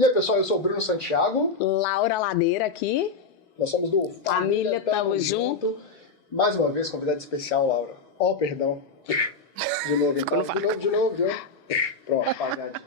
E aí, pessoal, eu sou o Bruno Santiago. Laura Ladeira aqui. Nós somos do Família Tamo Junto. Mais uma vez, convidado especial, Laura. Perdão. De novo, então. De novo. Pronto, apagadinho.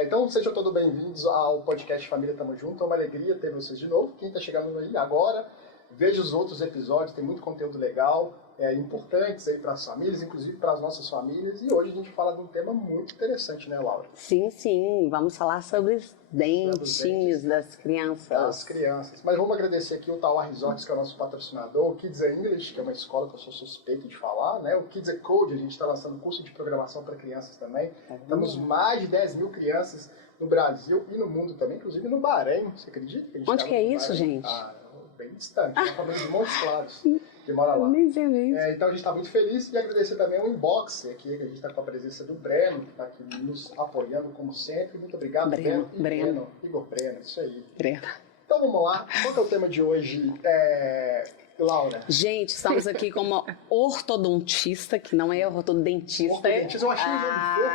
Então, sejam todos bem-vindos ao podcast Família Tamo Junto. É uma alegria ter vocês de novo. Quem está chegando aí agora, veja os outros episódios, tem muito conteúdo legal, importantes aí para as famílias, inclusive para as nossas famílias. E hoje a gente fala de um tema muito interessante, né, Laura? Sim. Vamos falar sobre os dentinhos das crianças. Das crianças. Mas vamos agradecer aqui o Tauá Resorts, que é o nosso patrocinador, o Kids English, que é uma escola que eu sou suspeito de falar, né? O Kids Code, a gente está lançando curso de programação para crianças também. Temos mais de 10 mil crianças no Brasil e no mundo também, inclusive no Bahrein, você acredita? Onde que é isso, gente? Bem distante, na família de Montes Claros, que mora lá. Então a gente está muito feliz e agradecer também o Inbox aqui, que a gente está com a presença do Breno, que está aqui nos apoiando como sempre. Muito obrigado, Breno. Igor Breno, isso aí. Breno. Então vamos lá, qual que é o tema de hoje, Laura? Gente, estamos aqui com uma ortodontista, que não é ortodentista. Ortodontista, eu achei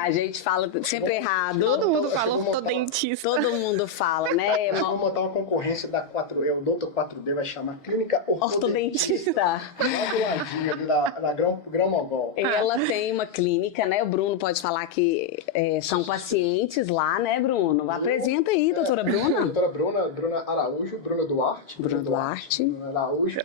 a gente fala sempre errado. Todo mundo fala ortodentista. Todo mundo fala, né? Vamos montar uma concorrência da 4D, o Doutor 4D vai chamar Clínica Ortodentista. Ortodentista. Lá do ladinho, ali na Grão Mogol. Ela tem uma clínica, né? O Bruno pode falar que são pacientes lá, né, Bruno? Apresenta aí, doutora Bruna. Doutora Bruna Araújo, Bruna Duarte. Bruna Araújo.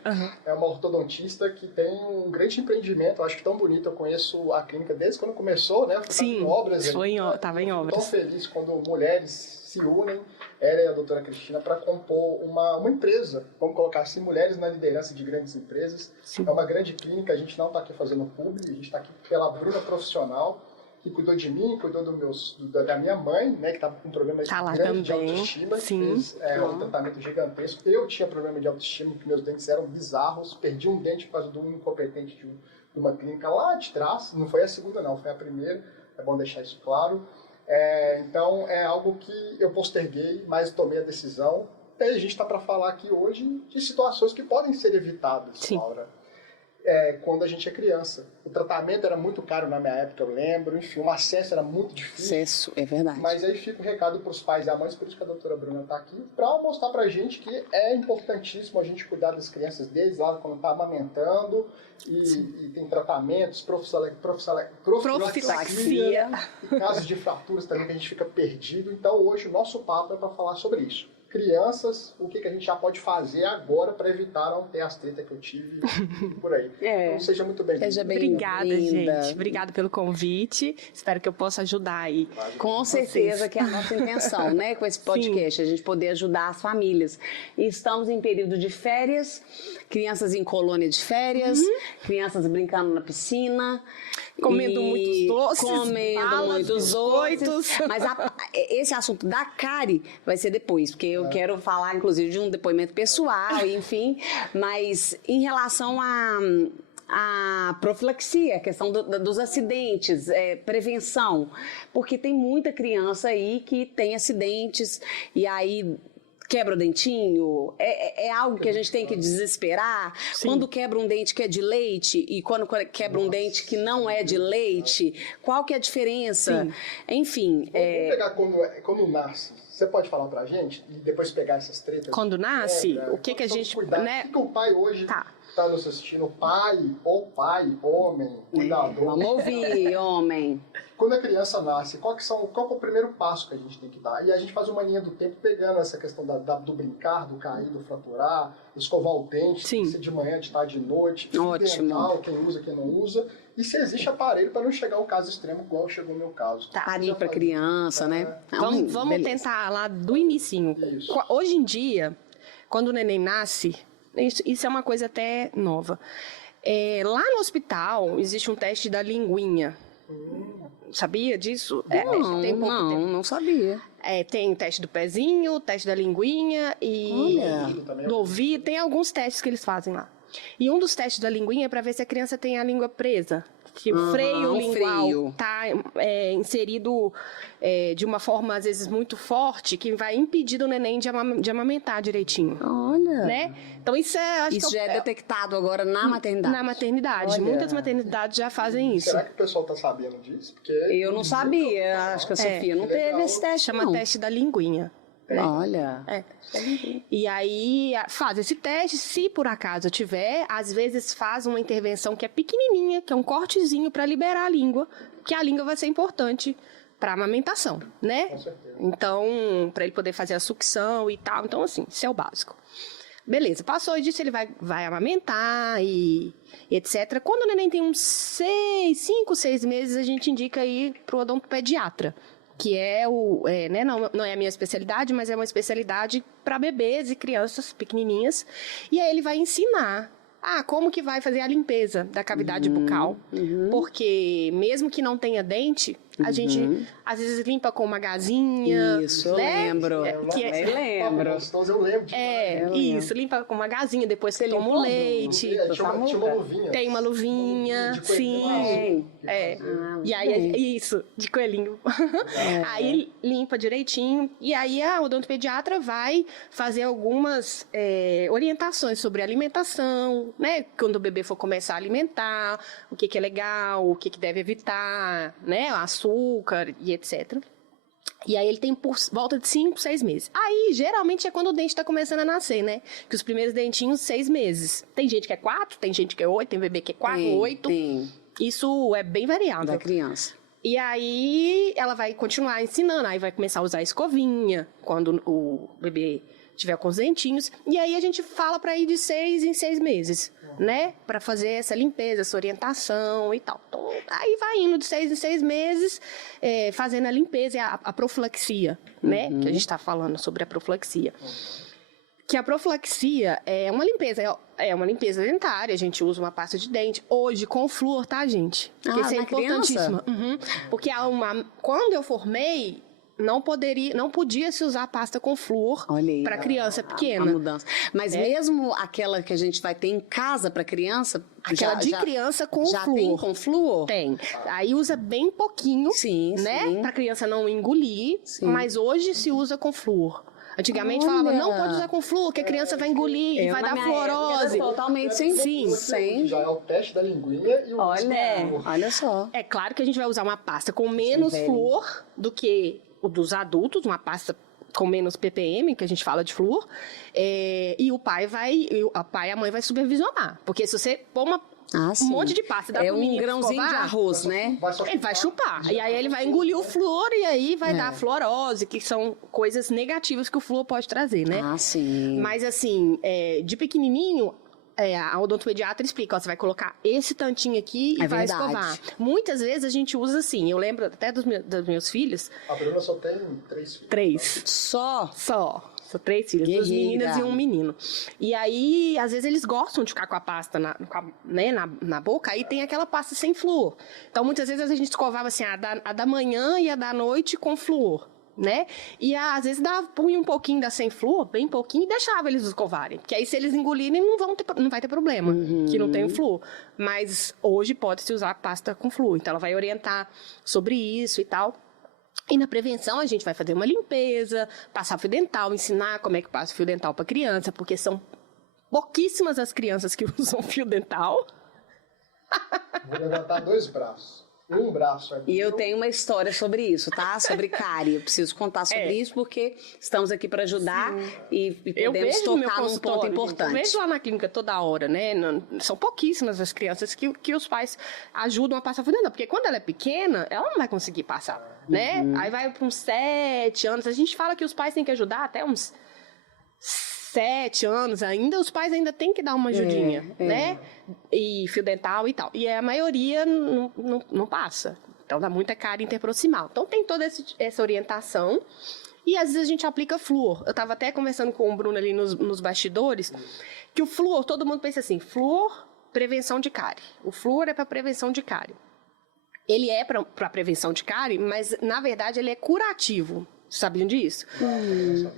É uma ortodontista que tem um grande empreendimento, eu acho que tão bonito. Eu conheço a clínica desde quando começou, né? Sim, em obras. Estava em obras. Tão feliz quando mulheres se unem, ela e a doutora Cristina, para compor uma empresa, vamos colocar assim, mulheres na liderança de grandes empresas. Sim. É uma grande clínica, a gente não está aqui fazendo público, a gente está aqui pela Bruna profissional, que cuidou de mim, cuidou da minha mãe, né, que estava com um problema grande de autoestima, fez um tratamento gigantesco. Eu tinha problema de autoestima, porque meus dentes eram bizarros, perdi um dente por causa de um incompetente de uma clínica lá de trás, não foi a segunda não, foi a primeira, é bom deixar isso claro. Então é algo que eu posterguei, mas tomei a decisão. E a gente está para falar aqui hoje de situações que podem ser evitadas, Sim. Laura. Quando a gente é criança. O tratamento era muito caro na minha época, eu lembro, enfim, o acesso era muito difícil. Acesso, é verdade. Mas aí fica o recado para os pais e mães, por isso que a doutora Bruna está aqui, para mostrar para a gente que é importantíssimo a gente cuidar das crianças desde lá quando está amamentando, e tem tratamentos, profilaxia, e casos de fraturas também que a gente fica perdido. Então hoje o nosso papo é para falar sobre isso. Crianças, o que a gente já pode fazer agora para evitar não ter as tretas que eu tive por aí. Então seja muito bem-vinda. Obrigada, gente. Obrigada pelo convite. Espero que eu possa ajudar aí. Com certeza que é a nossa intenção, né, com esse podcast, a gente poder ajudar as famílias. E estamos em período de férias, crianças em colônia de férias, crianças brincando na piscina. Comendo muitos doces, muitos biscoitos. Mas esse assunto da cárie vai ser depois, porque eu quero falar, inclusive, de um depoimento pessoal, enfim. Mas em relação a profilaxia, a questão dos acidentes, prevenção, porque tem muita criança aí que tem acidentes e aí quebra o dentinho, é algo que a gente tem que desesperar. Sim. Quando quebra um dente que é de leite e quando quebra um dente que não é de leite, qual que é a diferença? Sim. Enfim. Vamos pegar quando nasce. Você pode falar pra gente e depois pegar essas tretas? Quando nasce, o que a gente... Cuidar, né? o que o pai hoje tá nos assistindo? Pai, homem, cuidador. Vamos ouvir, homem. Quando a criança nasce, qual que é o primeiro passo que a gente tem que dar? E a gente faz uma linha do tempo pegando essa questão do brincar, do cair, do fraturar, escovar o dente, se de manhã, de tarde, de noite, ótimo, dental, quem usa, quem não usa, e se existe aparelho para não chegar ao caso extremo, igual chegou no meu caso. Aparelho para criança, né? Vamos tentar lá do inicinho. Isso. Hoje em dia, quando o neném nasce, isso é uma coisa até nova. Lá no hospital, existe um teste da linguinha. Sabia disso? Não sabia. Tem o teste do pezinho, o teste da linguinha e do ouvido. Tem alguns testes que eles fazem lá. E um dos testes da linguinha é para ver se a criança tem a língua presa, que o freio lingual está inserido de uma forma, às vezes, muito forte, que vai impedir o neném de amamentar direitinho. Olha! Né? Então, isso já é detectado agora na maternidade? Na maternidade. Olha. Muitas maternidades já fazem isso. Será que o pessoal está sabendo disso? Porque eu não sabia. Acho que a Sofia não teve esse teste, chama teste da linguinha. Olha. E aí faz esse teste, se por acaso tiver, às vezes faz uma intervenção que é pequenininha, que é um cortezinho para liberar a língua, que a língua vai ser importante para amamentação, né? Com certeza. Então, para ele poder fazer a sucção e tal. Então, assim, isso é o básico. Beleza, passou disso, ele vai amamentar e etc. Quando o neném tem uns 5, 6 meses, a gente indica ir pro odontopediatra, que né, não é a minha especialidade, mas é uma especialidade para bebês e crianças pequenininhas. E aí ele vai ensinar como que vai fazer a limpeza da cavidade bucal. Porque mesmo que não tenha dente, a gente às vezes limpa com uma gazinha. Isso, né? eu lembro. Lembro. Gostoso, eu lembro. Isso, limpa com uma gazinha depois que toma o leite. Tinha uma luvinha. Tem uma luvinha, sim. E aí, isso, de coelhinho. Aí limpa direitinho. E aí a odontopediatra vai fazer algumas orientações sobre alimentação, né? Quando o bebê for começar a alimentar, o que é legal, o que deve evitar, né? Açúcar e etc. E aí ele tem por volta de 5, 6 meses. Aí, geralmente, é quando o dente está começando a nascer, né? Que os primeiros dentinhos, 6 meses. Tem gente que é 4, tem gente que é 8, tem bebê que é 4, 8. Isso é bem variado. Da criança. E aí, ela vai continuar ensinando. Aí vai começar a usar a escovinha, quando o bebê tiver com os dentinhos. E aí, a gente fala para ir de 6 em 6 meses, né? Para fazer essa limpeza, essa orientação e tal. Então, aí vai indo de 6 em 6 meses, fazendo a limpeza e a profilaxia, né? Que a gente está falando sobre a profilaxia. Que a profilaxia é uma limpeza dentária, a gente usa uma pasta de dente, hoje com flúor, tá, gente? Porque isso é importantíssimo. Porque quando eu formei, não podia se usar pasta com flúor para criança pequena. A mudança. Mas mesmo aquela que a gente vai ter em casa para criança, aquela criança com flúor. Já tem com flúor? Tem. Aí usa bem pouquinho, né? Para criança não engolir, mas hoje se usa com flúor. Antigamente falava, não pode usar com flúor, que a criança vai engolir e vai dar fluorose. Totalmente sem. Já é o teste da linguinha e o olha só. É claro que a gente vai usar uma pasta com menos flúor do que o dos adultos, uma pasta com menos ppm, que a gente fala de flúor, e o pai e a mãe vai supervisionar. Porque se você pôr um monte de pasta, dá um grãozinho de arroz, né? Ele vai chupar. E aí ele vai engolir o flúor e aí vai dar fluorose, que são coisas negativas que o flúor pode trazer, né? Mas assim, de pequenininho, a odontopediatra explica, você vai colocar esse tantinho aqui e vai escovar. Muitas vezes a gente usa assim, eu lembro até dos meus filhos. A Bruna só tem 3 filhos. 3. Só? São 3 filhos, 2 meninas e um menino. E aí, às vezes, eles gostam de ficar com a pasta na boca, aí tem aquela pasta sem flúor. Então, muitas vezes, a gente escovava assim, a da manhã e a da noite com flúor, né? E às vezes punha um pouquinho da sem flúor, bem pouquinho, e deixava eles escovarem. Porque aí, se eles engolirem, não vai ter problema, que não tem flúor. Mas hoje pode-se usar pasta com flúor. Então, ela vai orientar sobre isso e tal. E na prevenção a gente vai fazer uma limpeza, passar fio dental, ensinar como é que passa o fio dental para criança, porque são pouquíssimas as crianças que usam fio dental. Vou levantar 2 braços. Um braço é E eu tenho uma história sobre isso, tá? Sobre cárie. Eu preciso contar sobre isso porque estamos aqui para ajudar e podemos tocar num ponto importante. Eu vejo lá na clínica toda hora, né? São pouquíssimas as crianças que os pais ajudam a passar fio dental. Porque quando ela é pequena, ela não vai conseguir passar, né? Aí vai para uns 7 anos. A gente fala que os pais têm que ajudar até uns 7 anos ainda, os pais ainda têm que dar uma ajudinha, né? E fio dental e tal. E a maioria não passa. Então, dá muita cárie interproximal. Então, tem toda essa orientação. E, às vezes, a gente aplica flúor. Eu estava até conversando com o Bruno ali nos bastidores, que o flúor, todo mundo pensa assim, flúor, prevenção de cárie. O flúor é para prevenção de cárie. Ele é para prevenção de cárie, mas, na verdade, ele é curativo. Sabiam disso?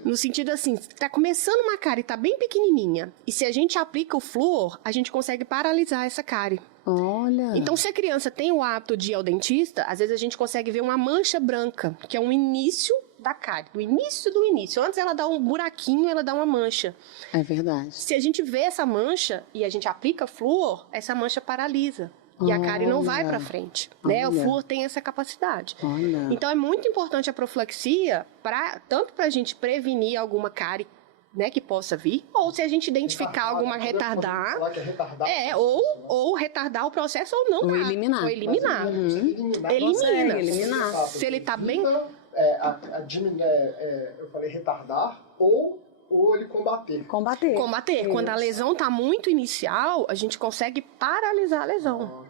No sentido assim, tá começando uma cárie, tá bem pequenininha. E se a gente aplica o flúor, a gente consegue paralisar essa cárie. Olha. Então, se a criança tem o hábito de ir ao dentista, às vezes a gente consegue ver uma mancha branca, que é um início da cárie, do início do início. Antes ela dá um buraquinho, ela dá uma mancha. É verdade. Se a gente vê essa mancha e a gente aplica flúor, essa mancha paralisa. E a cárie não vai para frente, né? O flúor tem essa capacidade. Olha. Então, é muito importante a profilaxia, tanto para a gente prevenir alguma cárie, né, que possa vir, ou se a gente identificar alguma retardar, ou retardar o processo ou não, eliminar. Ou eliminar. Elimina. Se ele está bem... eu falei retardar ou ele combater. Combater. Quando a lesão está muito inicial, a gente consegue paralisar a lesão.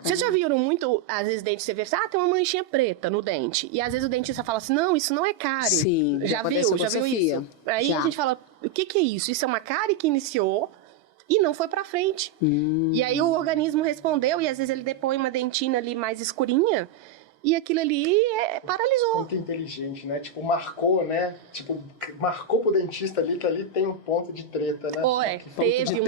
Vocês já viram muito, às vezes, dente, você vê, tem uma manchinha preta no dente. E às vezes o dentista fala assim, não, isso não é cárie. Sim. Já viu isso? Aí a gente fala, o que é isso? Isso é uma cárie que iniciou e não foi pra frente. E aí o organismo respondeu, e às vezes ele depõe uma dentina ali mais escurinha, e aquilo ali paralisou. Muito inteligente, né? Tipo, marcou, né? Tipo, marcou pro dentista ali que ali tem um ponto de treta, né? Teve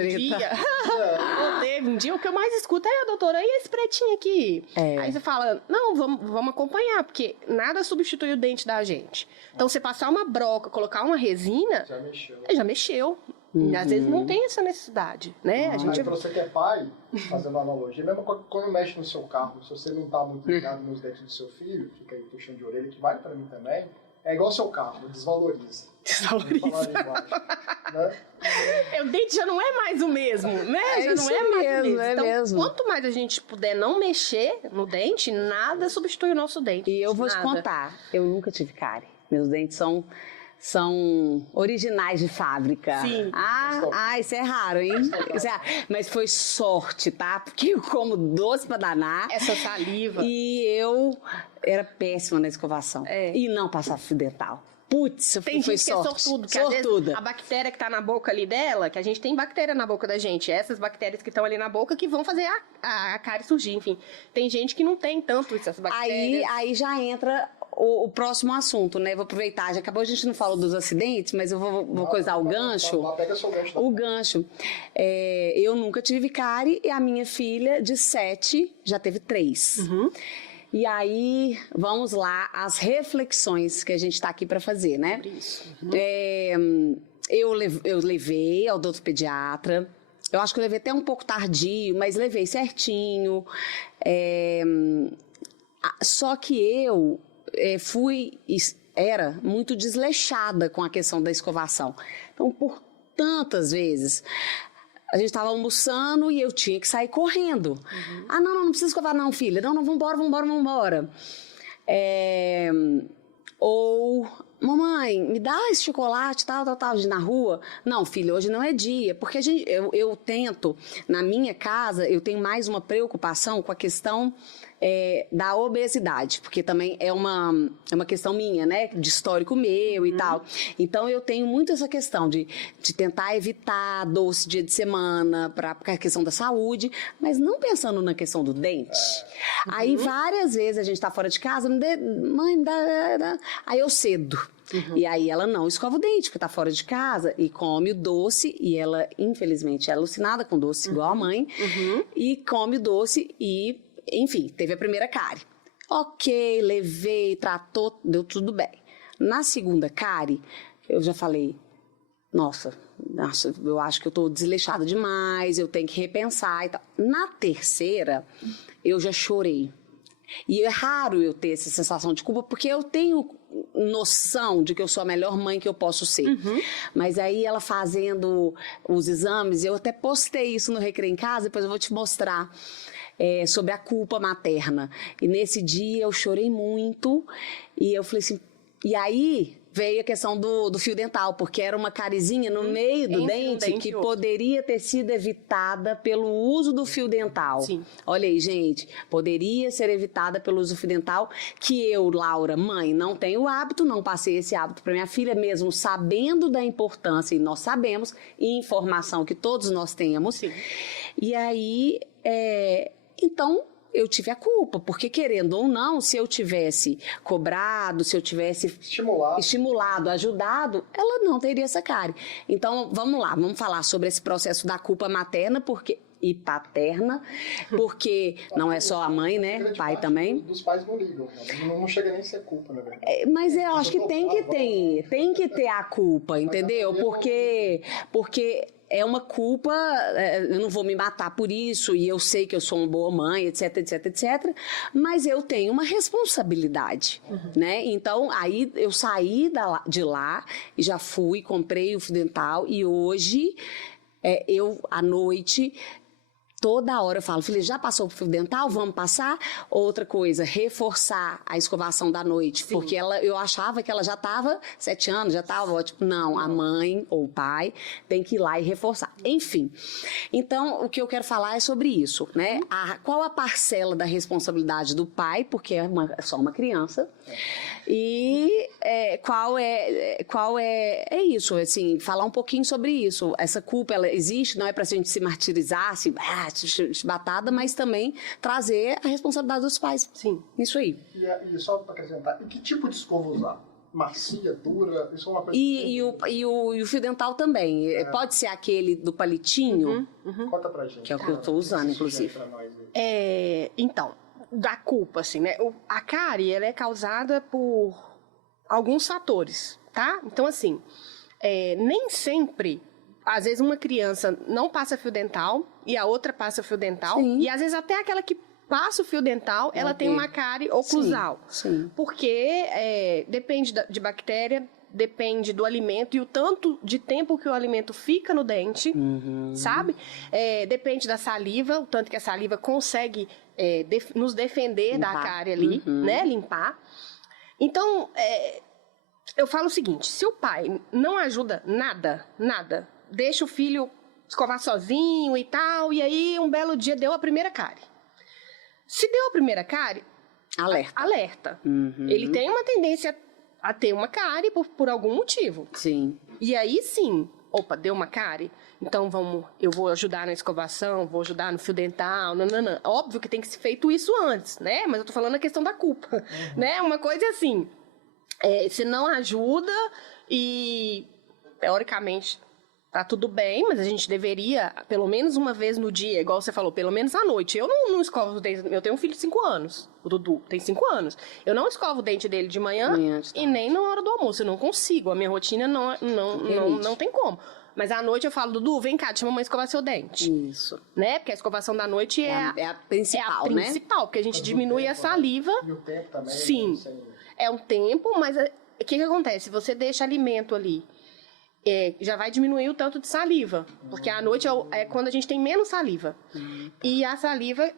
um dia, o que eu mais escuto é, doutora, e esse pretinho aqui? Aí você fala, não, vamos acompanhar, porque nada substitui o dente da gente. Então, você passar uma broca, colocar uma resina... Já mexeu. Às vezes não tem essa necessidade, né? Pra você que é pai, fazendo uma analogia, mesmo quando mexe no seu carro, se você não tá muito ligado nos dentes do seu filho, fica aí puxando de orelha, que vale pra mim também, é igual ao seu carro, desvaloriza. Né? O dente já não é mais o mesmo, né? Já não é mais o mesmo. Então, quanto mais a gente puder não mexer no dente, nada substitui o nosso dente. E eu vou te contar, eu nunca tive cárie. Meus dentes são originais de fábrica. Sim. Isso é raro, hein? Mas foi sorte, tá? Porque eu como doce pra danar. Essa saliva. E eu era péssima na escovação. E não passava fio dental. Putz, tem foi gente sorte. Que é sortudo, que às vezes a bactéria que tá na boca ali dela, que a gente tem bactéria na boca da gente, essas bactérias que estão ali na boca que vão fazer a cárie surgir, enfim. Tem gente que não tem tanto essas bactérias. Aí já entra o próximo assunto, né? Vou aproveitar, já acabou, a gente não falou dos acidentes, mas eu vou coisar o gancho. Pega seu gancho. O gancho. Eu nunca tive cárie e a minha filha de 7 já teve 3. E aí, vamos lá, as reflexões que a gente está aqui para fazer, né? Eu levei ao odontopediatra. Eu acho que eu levei até um pouco tardio, mas levei certinho. Só que eu era muito desleixada com a questão da escovação. Então, por tantas vezes... A gente estava almoçando e eu tinha que sair correndo. Não precisa escovar não, filha. Não, vambora. Ou, mamãe, me dá esse chocolate, tal, na rua. Não, filha, hoje não é dia. Porque eu tento, na minha casa, eu tenho mais uma preocupação com a questão da obesidade, porque também é uma questão minha, né, de histórico meu e tal. Então, eu tenho muito essa questão de tentar evitar doce dia de semana, para a questão da saúde, mas não pensando na questão do dente. Aí, várias vezes, a gente tá fora de casa, mãe, me dá... Aí eu cedo. E aí ela não escova o dente, porque tá fora de casa e come o doce, e ela, infelizmente, é alucinada com doce, igual a mãe, e come o doce e... Enfim, teve a primeira cárie. Ok, levei, tratou, deu tudo bem. Na segunda cárie, eu já falei, nossa, eu acho que eu tô desleixada demais, eu tenho que repensar e tal. Na terceira, eu já chorei. E é raro eu ter essa sensação de culpa, porque eu tenho noção de que eu sou a melhor mãe que eu posso ser. Mas aí ela fazendo os exames, eu até postei isso no Recreio em Casa, depois eu vou te mostrar. Sobre a culpa materna. E nesse dia eu chorei muito e eu falei assim... E aí veio a questão do fio dental, porque era uma carizinha no meio do dente que poderia ter sido evitada pelo uso do fio dental. Sim. Olha aí, gente, poderia ser evitada pelo uso do fio dental, que eu, Laura, mãe, não tenho hábito, não passei esse hábito para minha filha, mesmo sabendo da importância, e nós sabemos, e informação que todos nós temos. Sim. E aí, então... eu tive a culpa, porque querendo ou não, se eu tivesse cobrado, se eu tivesse estimulado, ajudado, ela não teria essa cárie. Então, vamos lá, vamos falar sobre esse processo da culpa materna, porque e paterna, porque não é só a mãe, né? Pai também. Dos pais não ligam, não chega nem a ser culpa, na verdade. Mas eu acho que tem que ter a culpa, entendeu? Porque é uma culpa, eu não vou me matar por isso, e eu sei que eu sou uma boa mãe, etc, etc, etc, mas eu tenho uma responsabilidade, né? Então, aí eu saí de lá e já fui, comprei o fio dental, e hoje, eu, à noite, toda hora eu falo, filha, já passou pro fio dental? Vamos passar? Outra coisa, reforçar a escovação da noite. Sim. Porque eu achava que ela já estava 7 anos, já estava ótimo. Não, a mãe ou o pai tem que ir lá e reforçar. Enfim, então o que eu quero falar é sobre isso, né? Qual a parcela da responsabilidade do pai, porque é só uma criança, e qual é isso, assim, falar um pouquinho sobre isso. Essa culpa, ela existe, não é pra gente se martirizar, chibatada, mas também trazer a responsabilidade dos pais. Sim, isso aí. E só para acrescentar, e que tipo de escova usar? Macia, dura? Isso é uma coisa e o fio dental também. Pode ser aquele do palitinho? Conta pra gente. Que é o que eu estou usando, inclusive. Então, da culpa, assim, né? A cárie, ela é causada por alguns fatores, tá? Então, assim, nem sempre... Às vezes uma criança não passa fio dental e a outra passa fio dental. Sim. E às vezes até aquela que passa o fio dental, ela tem uma cárie oclusal. Sim. Porque depende de bactéria, depende do alimento e o tanto de tempo que o alimento fica no dente, sabe? Depende da saliva, o tanto que a saliva consegue nos defender da cárie ali, né? Limpar. Então, eu falo o seguinte, se o pai não ajuda nada, deixa o filho escovar sozinho e tal, e aí um belo dia deu a primeira cárie. Se deu a primeira cárie, alerta. Ele tem uma tendência a ter uma cárie por algum motivo. Sim. E aí sim, opa, deu uma cárie, então eu vou ajudar na escovação, vou ajudar no fio dental, nananã. Óbvio que tem que ser feito isso antes, né? Mas eu tô falando a questão da culpa, né? Uma coisa assim, se não ajuda e, teoricamente... Tá tudo bem, mas a gente deveria, pelo menos uma vez no dia, igual você falou, pelo menos à noite. Eu não escovo os dentes, eu tenho um filho de 5 anos, o Dudu tem 5 anos. Eu não escovo o dente dele de manhã e nem na hora do almoço, eu não consigo, a minha rotina não tem como. Mas à noite eu falo, Dudu, vem cá, deixa a mamãe escovar seu dente. Isso. Né? Porque a escovação da noite é a principal, né? Porque a gente diminui a saliva. E o tempo também. Sim, é um tempo, mas o que acontece? Você deixa alimento ali. Já vai diminuir o tanto de saliva, porque à noite é quando a gente tem menos saliva. E a saliva,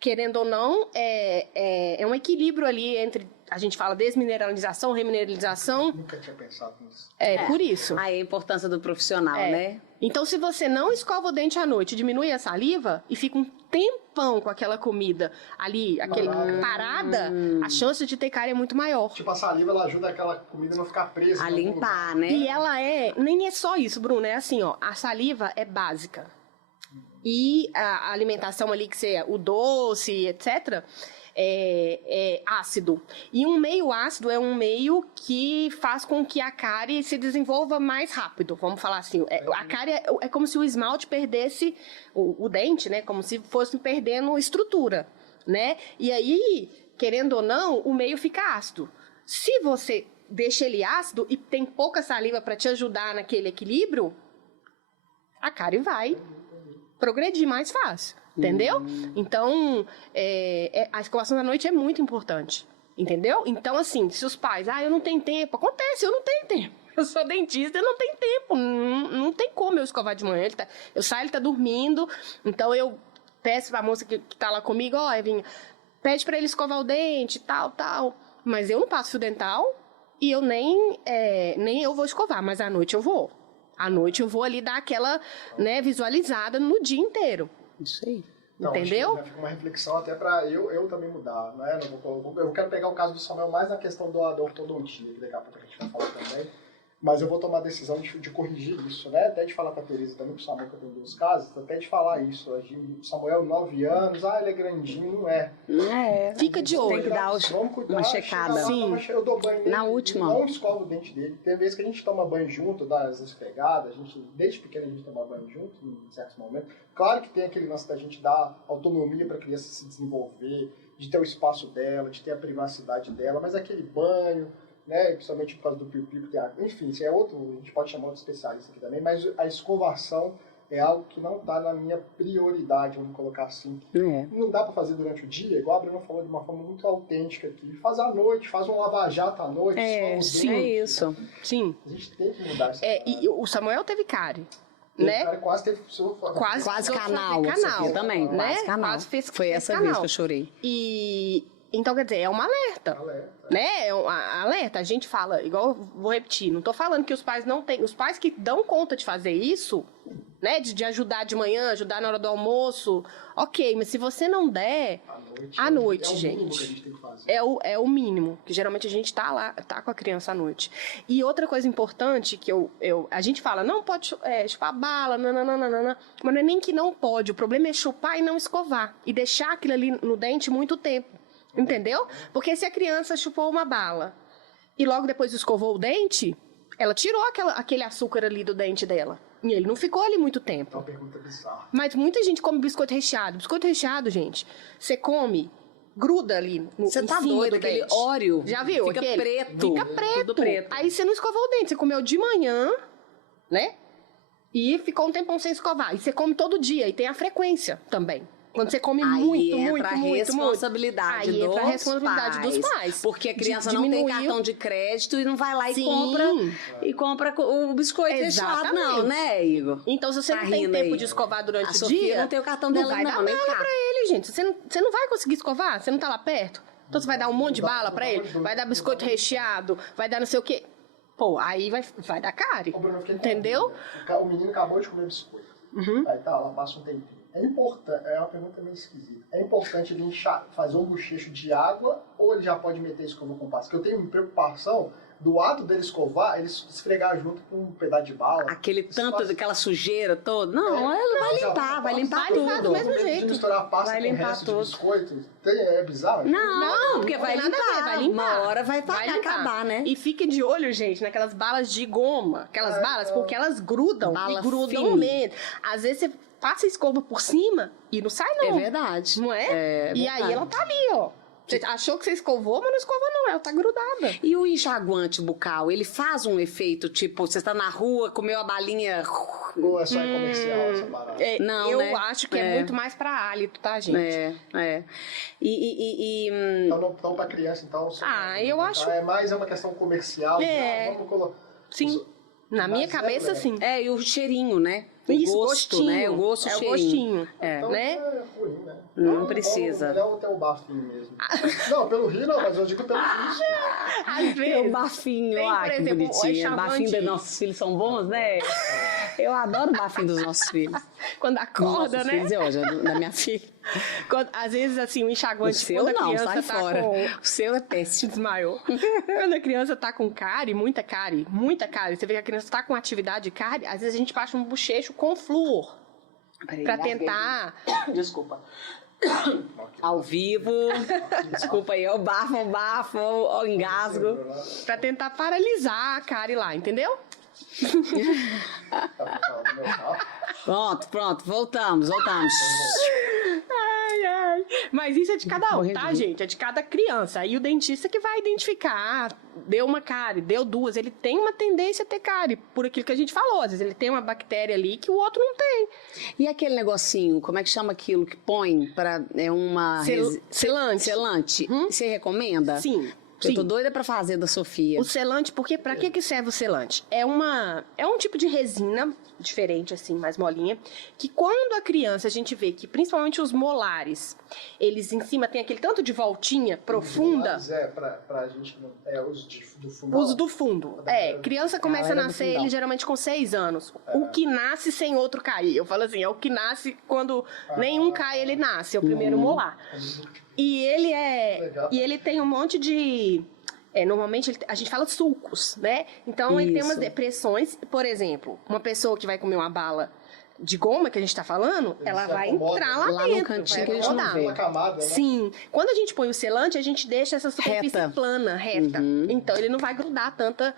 querendo ou não, é um equilíbrio ali entre, a gente fala desmineralização, remineralização. Nunca tinha pensado nisso. Por isso. Aí a importância do profissional, né? Então, se você não escova o dente à noite, diminui a saliva e fica um tempão com aquela comida ali, parada, a chance de ter cárie é muito maior. Tipo, a saliva, ela ajuda aquela comida a não ficar presa. A limpar, né? E ela nem é só isso, Bruno, é assim, ó, a saliva é básica. E a alimentação ali, que seja o doce, etc., é ácido. E um meio ácido é um meio que faz com que a cárie se desenvolva mais rápido, vamos falar assim. A cárie é como se o esmalte perdesse o dente, né? Como se fosse perdendo estrutura, né? E aí, querendo ou não, o meio fica ácido. Se você deixa ele ácido e tem pouca saliva para te ajudar naquele equilíbrio, a cárie vai progredir mais fácil. Entendeu? Então, a escovação da noite é muito importante. Entendeu? Então, assim, se os pais... eu não tenho tempo. Acontece, eu não tenho tempo. Eu sou dentista, eu não tenho tempo. Não tem como eu escovar de manhã. Eu saio, ele tá dormindo. Então, eu peço pra moça que tá lá comigo, Evinha, pede pra ele escovar o dente, tal. Mas eu não passo fio dental e eu nem eu vou escovar. Mas à noite eu vou. À noite eu vou ali dar aquela, né, visualizada no dia inteiro. Isso aí. Então, entendeu? Fica uma reflexão até para eu também mudar, né? Eu quero pegar o caso do Samuel mais na questão da ortodontia, que daqui a pouco a gente vai falar também. Mas eu vou tomar a decisão de corrigir isso, né? Até de falar com a Teresa também, com o Samuel, que eu tenho 2 casos, até de falar isso. O Samuel, 9 anos, ele é grandinho, não é. Fica de olho. Tem que dar uma checada. Sim. Eu dou banho nele, na última. Não escovo o dente dele. Tem vezes que a gente toma banho junto, dá as esfregadas, desde pequeno a gente toma banho junto, em certos momentos. Claro que tem aquele lance da gente dar autonomia para a criança se desenvolver, de ter o espaço dela, de ter a privacidade dela, mas aquele banho, né, principalmente por causa do piu-piu, enfim, isso é outro, a gente pode chamar outro especialista aqui também, mas a escovação é algo que não está na minha prioridade, vamos colocar assim. Não dá para fazer durante o dia, igual a Bruna falou de uma forma muito autêntica aqui. Faz à noite, faz um lava-jato à noite, sim, é isso. Sim. A gente tem que mudar isso. E o Samuel teve cárie. Né? O cara quase teve quase canal também, né? Quase canal. Quase fez, foi essa canal. Vez que eu chorei. Então, quer dizer, é um alerta. Né? É um alerta. A gente fala, igual, vou repetir, não tô falando que os pais não têm. Os pais que dão conta de fazer isso, né? De ajudar de manhã, ajudar na hora do almoço, ok, mas se você não der, à noite, gente. É o mínimo, que geralmente a gente tá lá, tá com a criança à noite. E outra coisa importante que a gente fala, não pode chupar bala, nananana, mas não é nem que não pode, o problema é chupar e não escovar. E deixar aquilo ali no dente muito tempo. Entendeu? Porque se a criança chupou uma bala e logo depois escovou o dente, ela tirou aquele açúcar ali do dente dela. E ele não ficou ali muito tempo. É uma pergunta bizarra. Mas muita gente come biscoito recheado. Biscoito recheado, gente, você come, gruda ali no Você tá doido, aquele Oreo. Já viu? Fica preto. Fica preto. Tudo preto. Aí você não escovou o dente, você comeu de manhã, né? E ficou um tempão sem escovar. E você come todo dia, e tem a frequência também. Quando você come muito, entra a responsabilidade dos pais. Porque a criança não tem cartão de crédito e não vai lá e compra o biscoito recheado, não, né, Igor? Então, se você não tem tempo de escovar durante o dia... Sofia não tem o cartão dela, não vai dar bala pra ele, gente. Você não vai conseguir escovar, você não tá lá perto. Então, você vai dar um monte de bala pra ele, vai dar biscoito recheado, vai dar não sei o quê. Pô, aí vai dar cárie, entendeu? O menino acabou de comer biscoito. Aí tá, ela passa um tempinho. É uma pergunta meio esquisita. É importante ele fazer um bochecho de água ou ele já pode meter escova com pasta? Porque eu tenho uma preocupação do ato dele escovar, ele esfregar junto com um pedaço de bala. Aquele tanto daquela sujeira toda. Não, ele vai limpar tudo. Do mesmo jeito. De misturar a pasta vai com o resto de biscoito. É bizarro? Não, porque vai limpar. Uma hora vai acabar, né? E fique de olho, gente, naquelas balas de goma. Aquelas balas, porque elas grudam. Bala e grudam mesmo. Às vezes você passa a escova por cima e não sai, não. É verdade. Não é? E aí ela tá ali, ó. Você achou que você escovou, mas não escovou não, ela tá grudada. E o enxaguante bucal, ele faz um efeito, tipo, você está na rua, comeu a balinha... Ou é só em comercial essa parada? Não, eu acho que é muito mais pra hálito, tá, gente? Então pra criança, então... eu acho... É mais uma questão comercial. Vamos colocar... Sim. Na minha cabeça, sim. E o cheirinho, né? Isso, gosto, gostinho. né? O gosto, o gostinho. Então, né? É ruim, né? Não precisa. Melhor ter o bafinho mesmo. Não, pelo rio não, mas eu digo pelo risco. Às vezes. O bafinho, tem, por que exemplo, bonitinho. O bafinho dos nossos filhos são bons, né? Eu adoro o bafinho dos nossos filhos. Quando acorda, né? Filhos, hoje, da minha filha. Às vezes, assim, o enxaguante... O seu quando a não, criança sai tá fora. Com... O seu é péssimo. Desmaiou. Quando a criança tá com cárie, muita cárie, você vê que a criança tá com atividade de cárie, às vezes a gente passa um bochecho com flúor. Pra tentar... Desculpa. Ao vivo. Desculpa aí, eu bafo, eu engasgo. Pra tentar paralisar a cárie lá, entendeu? Pronto, voltamos. Mas isso é de cada um, tá, gente? É de cada criança. Aí o dentista que vai identificar, deu uma cárie, deu duas, ele tem uma tendência a ter cárie, por aquilo que a gente falou. Às vezes ele tem uma bactéria ali que o outro não tem. E aquele negocinho, como é que chama aquilo que põe para uma... Selante. Selante. Você recomenda? Sim. Eu tô doida pra fazer da Sofia. O selante, porque pra que serve o selante? É um tipo de resina diferente, assim, mais molinha, que quando a criança, a gente vê que principalmente os molares, eles em cima tem aquele tanto de voltinha profunda. Pra gente, os do fundo. Os do fundo. Criança começa a nascer, ele geralmente com 6 anos. O que nasce sem outro cair. Eu falo assim, é o que nasce quando nenhum cai, ele nasce, é o primeiro molar. E ele tem um monte de normalmente a gente fala sucos, né? Então ele tem umas depressões, por exemplo, uma pessoa que vai comer uma bala de goma que a gente tá falando, ela vai entrar lá dentro, no cantinho que a gente não vê. Camada, né? Sim. Quando a gente põe o selante, a gente deixa essa superfície plana, reta. Então ele não vai grudar tanta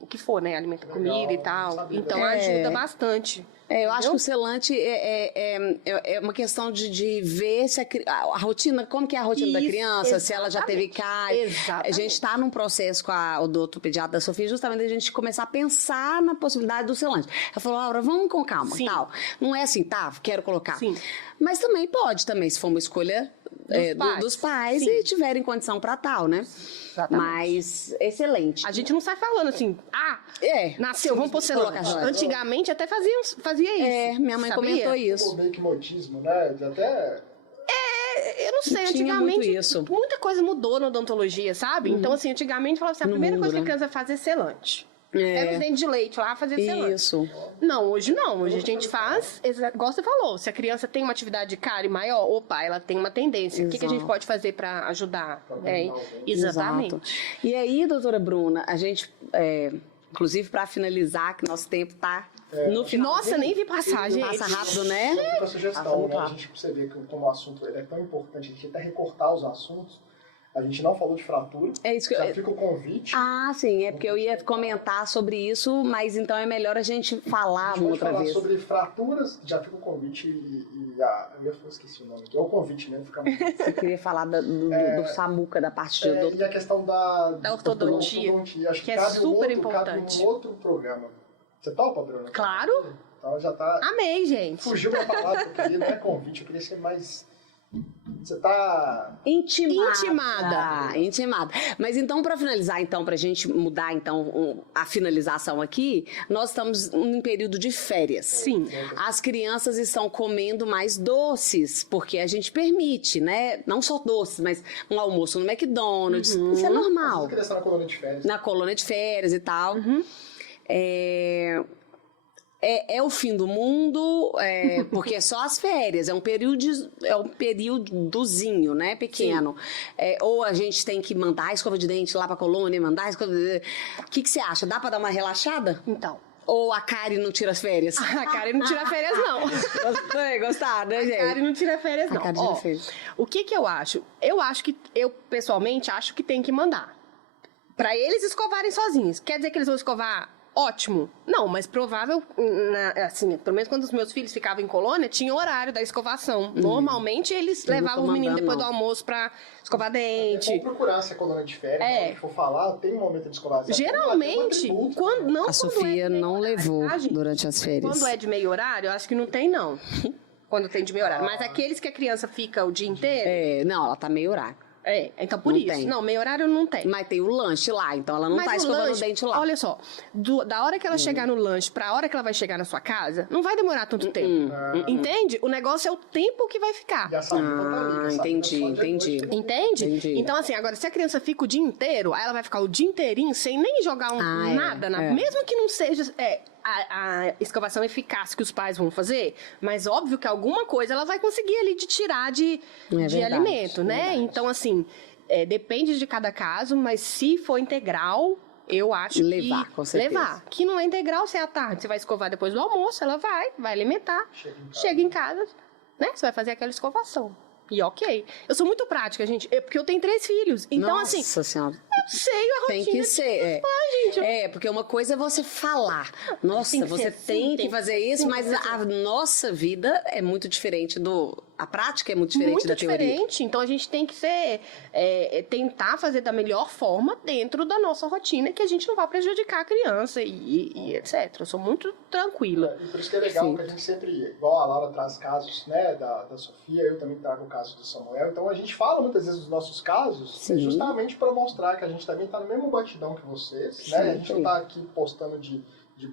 o que for, né? Alimento, comida e tal. Então ajuda bastante. Eu acho que o selante é uma questão de ver se a rotina, como que é a rotina da criança, se ela já teve cárie. Exatamente. A gente está num processo com o doutor pediatra da Sofia, justamente a gente começar a pensar na possibilidade do selante. Ela falou, Laura, vamos com calma, tal. Não é assim, quero colocar. Sim. Mas também pode, se for uma escolha dos pais e tiverem condição para tal, né? Exatamente. Mas, excelente. A gente não sai falando assim, nasceu, vamos pôr selante. Antigamente até fazia isso. Minha mãe comentou isso. Meio que modismo, né? Até... Eu não sei, antigamente muita coisa mudou na odontologia, sabe? Então, assim, antigamente falava assim, a primeira coisa que a criança vai fazer é selante. Pega os dentes de leite lá, fazer selante. Isso. Não, hoje não. Hoje a gente faz, igual você falou, se a criança tem uma atividade de cárie maior, ela tem uma tendência. O que a gente pode fazer para ajudar? Exatamente. Exato. E aí, doutora Bruna, a gente, inclusive para finalizar, que nosso tempo tá no final. Nossa, nem vi passar, gente. Passa rápido, né? Fica a sugestão, né? A gente, pra você ver que como o assunto é tão importante, a gente até recortar os assuntos. A gente não falou de fratura. É isso que já fica o convite. Sim, porque eu ia comentar sobre isso, mas então é melhor a gente falar uma outra vez. Sobre fraturas, já fica o convite eu esqueci o nome aqui. É o convite mesmo, fica muito. Você queria falar do SAMUCA, da parte do... E a questão da ortodontia. Acho que é super importante. Cabe um outro programa. Você topa, Bruna? Claro. Então já tá... Amei, gente. Fugiu da palavra que eu queria, não é convite, eu queria ser mais... Você tá... Intimada. Mas então, para finalizar, então, pra gente mudar, então, a finalização aqui, nós estamos em período de férias. Sim. As crianças estão comendo mais doces, porque a gente permite, né? Não só doces, mas um almoço no McDonald's. Isso é normal. Você queria na colônia de férias. Na colônia de férias e tal. É o fim do mundo, porque é só as férias, é um períodozinho, né, pequeno. Ou a gente tem que mandar a escova de dente lá pra colônia, mandar a escova de dente. O que você acha? Dá pra dar uma relaxada? Então. Ou a Kari não tira as férias? A Kari não tira férias, não. Gostaram, né, gente? A Kari não tira férias, não. O que eu acho? Eu pessoalmente, acho que tem que mandar. Pra eles escovarem sozinhos. Quer dizer que eles vão escovar... Ótimo. Não, mas provável, assim, pelo menos quando os meus filhos ficavam em colônia, tinha horário da escovação. Normalmente eles levavam o menino depois do almoço pra escovar dente. Vamos procurar se é colônia de férias, se for falar, tem um momento de escovar. Geralmente, a Sofia não levou durante as férias. Quando é de meio horário, eu acho que não tem, não. Quando tem de meio horário. Mas aqueles que a criança fica o dia inteiro... Não, ela tá meio horário. Então por isso. Tem. Não, meio horário não tem. Mas tem o lanche lá, então ela não tá escovando o dente lá. Olha só, da hora que ela chegar no lanche pra hora que ela vai chegar na sua casa, não vai demorar tanto tempo. Entende? O negócio é o tempo que vai ficar. E a saliva tá ali, entendi. Entende? Então assim, agora se a criança fica o dia inteiro, aí ela vai ficar o dia inteirinho sem nem jogar nada. Mesmo que não seja... A escovação eficaz que os pais vão fazer, mas óbvio que alguma coisa ela vai conseguir ali de tirar de alimento, né? Então, assim, depende de cada caso, mas se for integral, eu acho que... Com certeza. Levar. Que não é integral, se é à tarde, você vai escovar depois do almoço, ela vai alimentar, chega em casa, né? Você vai fazer aquela escovação. E ok. Eu sou muito prática, gente, porque eu tenho 3 filhos. Então, Nossa assim... Senhora. Eu sei a rotina. Tem que ser. Pais, gente. Porque uma coisa é você falar. Nossa, você tem que fazer isso, mas a nossa vida é muito diferente a prática é muito diferente da teoria. Muito diferente. Então, a gente tem que tentar fazer da melhor forma dentro da nossa rotina, que a gente não vai prejudicar a criança e etc. Eu sou muito tranquila. E por isso que é legal que a gente sempre, igual a Laura traz casos, né, da Sofia, eu também trago o caso do Samuel. Então, a gente fala muitas vezes dos nossos casos, justamente para mostrar que a gente também está no mesmo batidão que vocês, né? A gente não está aqui postando de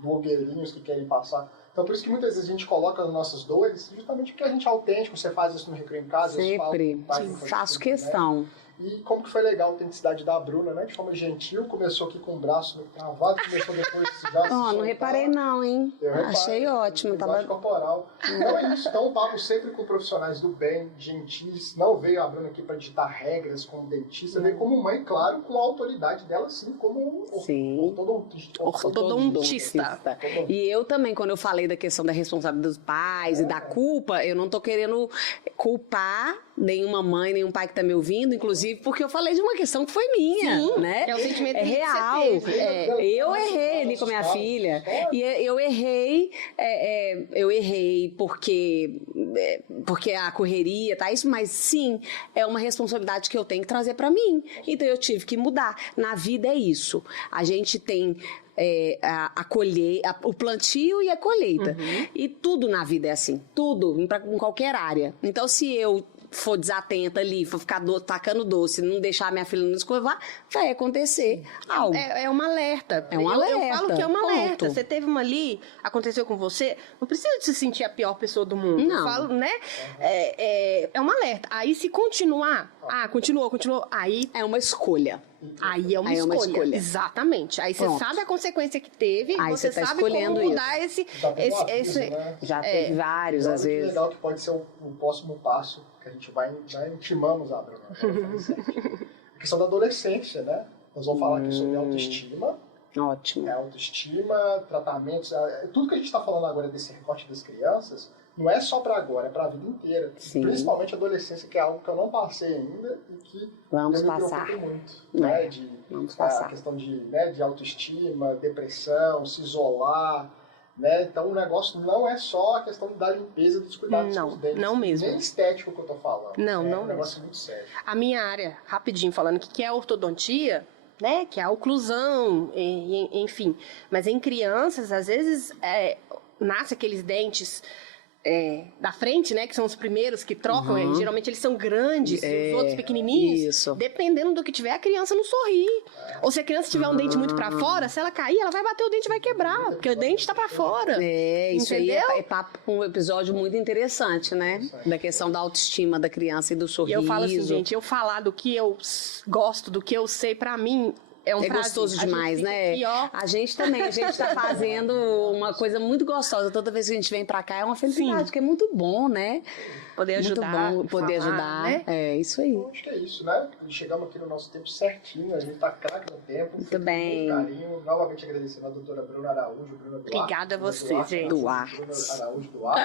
blogueirinhos que querem passar. Então, por isso que muitas vezes a gente coloca as nossas dores, justamente porque a gente é autêntico, você faz isso no Recreio em Casa, sempre. Faço questão. Né? E como que foi legal a autenticidade da Bruna, né? De forma gentil, começou aqui com o braço meio travado, começou depois já se não reparei não, hein? Achei ótimo. Tava... corporal. Então é isso. Então eu pago sempre com profissionais do bem, gentis. Não veio a Bruna aqui para ditar regras como dentista, veio como mãe, claro, com a autoridade dela, sim, como ortodontista. E eu também, quando eu falei da questão da responsabilidade dos pais e da culpa, eu não tô querendo culpar nenhuma mãe, nenhum pai que tá me ouvindo, inclusive porque eu falei de uma questão que foi minha, sim, né? É o sentimento que real. Você teve. Eu errei ali com a minha filha. E eu errei porque a correria, tá? Isso, mas sim, é uma responsabilidade que eu tenho que trazer pra mim. Então eu tive que mudar. Na vida é isso. A gente tem o plantio e a colheita. E tudo na vida é assim. Tudo, em qualquer área. Então, se eu for desatenta ali, for ficar tacando doce, não deixar minha filha não escovar, vai acontecer algo. É um alerta. É um alerta. Eu falo que é um alerta. Você teve uma ali, aconteceu com você, não precisa se sentir a pior pessoa do mundo. Não. Eu falo, né? É um alerta. Aí se continuar, continuou, aí... É uma escolha. Aí é uma escolha. Exatamente. Aí você sabe a consequência que teve, aí você tá sabe como mudar isso. Já teve vários, às vezes. Que legal que pode ser o próximo passo que a gente vai intimamos a Bruna. A questão da adolescência, né? Nós vamos falar aqui sobre autoestima. Ótimo. Autoestima, tratamentos, tudo que a gente está falando agora desse recorte das crianças, não é só para agora, é para a vida inteira. Sim. Principalmente a adolescência, que é algo que eu não passei ainda e que vamos me passar preocupa muito. Né? Vamos passar. A questão de autoestima, depressão, se isolar. Né? Então o negócio não é só a questão da limpeza dos cuidados com os dentes. Não mesmo. Nem estético que eu tô falando. Não um negócio muito sério. A minha área, rapidinho falando, que é a ortodontia, né? Que é a oclusão, enfim. Mas em crianças, às vezes, nasce aqueles dentes... da frente, né, que são os primeiros que trocam, geralmente eles são grandes, e os outros pequenininhos. Isso. Dependendo do que tiver, a criança não sorri. Ou se a criança tiver um dente muito pra fora, se ela cair, ela vai bater o dente e vai quebrar, porque o dente tá pra fora. Isso entendeu? aí é papo com um episódio muito interessante, né? Da questão da autoestima da criança e do sorriso. E eu falo assim, gente, eu falar do que eu gosto, do que eu sei, pra mim... É gostoso demais, né? Aqui, a gente também, a gente tá fazendo uma coisa muito gostosa. Toda vez que a gente vem pra cá é uma felicidade, porque é muito bom, né? Poder ajudar. Muito bom poder ajudar, né? É isso aí. Eu acho que é isso, né? Chegamos aqui no nosso tempo certinho, a gente tá craque no tempo. Muito bem. Com muito carinho. Novamente agradecendo a doutora Bruna Araújo, Bruna Duarte. Obrigada a você, gente. Duarte. Bruna Araújo Duarte.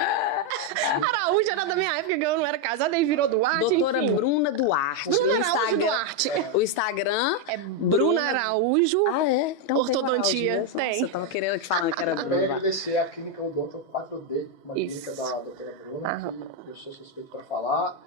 Araújo era da minha época, que eu não era casada, aí virou Duarte, doutora enfim. Bruna Duarte. Bruna Araújo Duarte. O Instagram é Bruna Araújo. Então ortodontia. Tem. Nossa, eu tava querendo que falando que era Bruna. Também agradecer a clínica Odonto 4D, uma clínica da doutora Bruna, que eu sou suspeito para falar.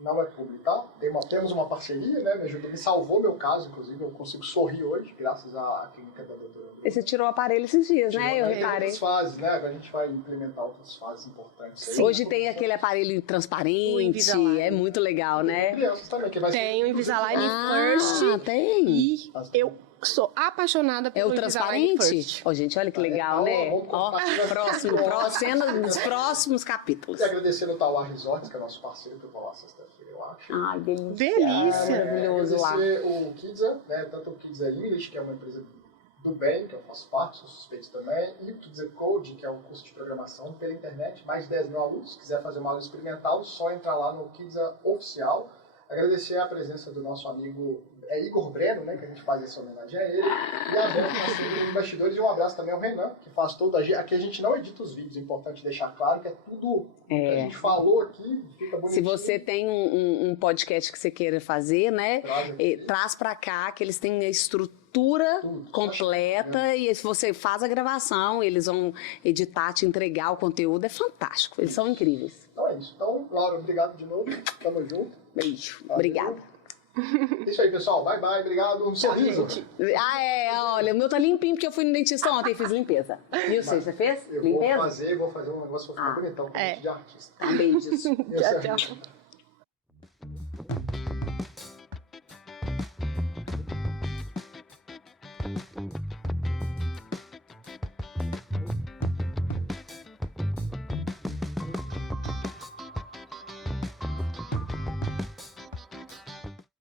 Não é público, tá? Temos uma parceria, né? Me salvou meu caso, inclusive. Eu consigo sorrir hoje, graças à clínica da doutora Bruna. E você tirou o aparelho esses dias, né? Eu reparei. Outras fases, né? Agora a gente vai implementar outras fases importantes. Sim. Hoje tem aquele aparelho transparente, é muito legal, né? Crianças também, que vai tem o Invisalign First. Tem. E eu sou apaixonada pelo transparente? Gente, olha que legal, né? Cena dos próximos capítulos. E agradecer ao Tauá Resorts, que é nosso parceiro, que eu vou lá sexta-feira, eu acho. Ai, delícia. Delícia. Maravilhoso lá. Agradecer o Kidza, né? Tanto o Kidza English, que é uma empresa do bem, que eu faço parte, sou suspeito também, e o Kidza Code, que é um curso de programação pela internet, mais de 10 mil alunos. Se quiser fazer uma aula experimental, só entrar lá no Kidza Oficial. Agradecer a presença do nosso amigo Igor Breno, né, que a gente faz essa homenagem a ele, e a Vera, nosso dos bastidores, e um abraço também ao Renan, que faz toda a... Aqui a gente não edita os vídeos, é importante deixar claro que é tudo que a gente falou aqui, fica bonitinho. Se você tem um podcast que você queira fazer, né, traz pra cá, que eles têm a estrutura completa, e se você faz a gravação, eles vão editar, te entregar o conteúdo, é fantástico, eles são incríveis. Então é isso. Então, Laura, obrigado de novo, tamo junto. Beijo, obrigada. É isso aí, pessoal. Bye, bye. Obrigado. Um sorriso. Olha, o meu tá limpinho porque eu fui no dentista ontem e fiz limpeza. E você fez? Eu limpeza? vou fazer um negócio pra ficar bonitão, com de artista. Beijos. Tchau, tchau.